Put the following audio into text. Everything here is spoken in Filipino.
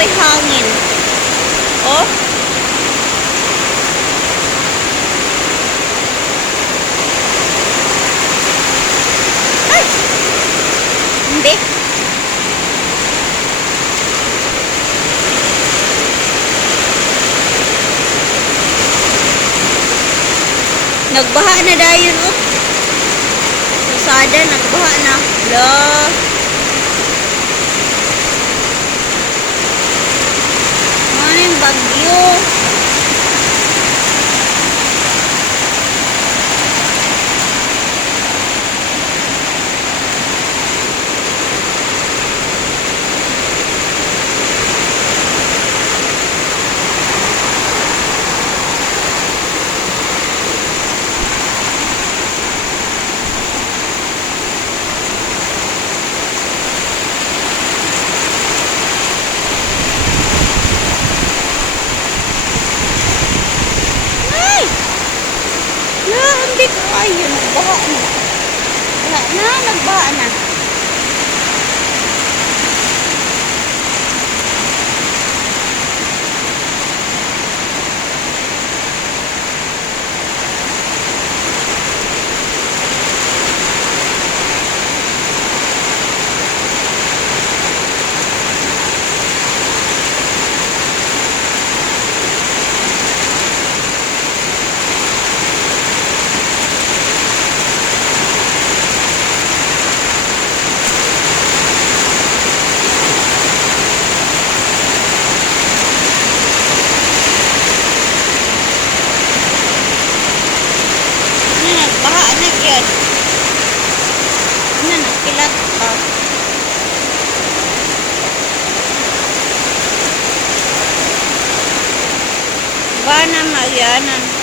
pa'y hangin. Oh. Ay! Hindi. Nagbaha na dayon, oh. Susada, nagbaha na. Hala. Ano yung bagyo? Hindi ko ayun, nagbaha na. Nagbaha na. Baha na yan. Ano, nagkilat pa. Ba na magyanan.